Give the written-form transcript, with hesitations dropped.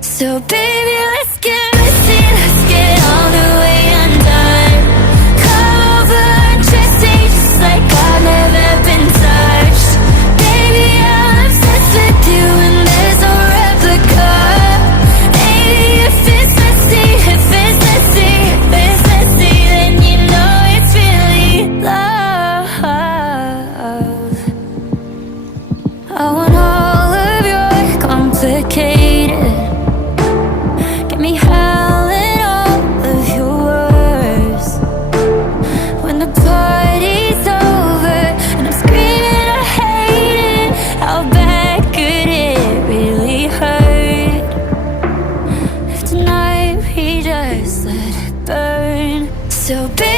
So baby, let's get messy, let's get all the way undone. Come over and just say just like I've never been touched. Baby, I'm obsessed with you and there's no replica. Baby, if it's messy, if it's messy, if it's messy, then you know it's really love. I want all of your complicated, get me howling all of your words. When the party's over and I'm screaming I hate it, how bad could it really hurt? If tonight we just let it burn. So baby,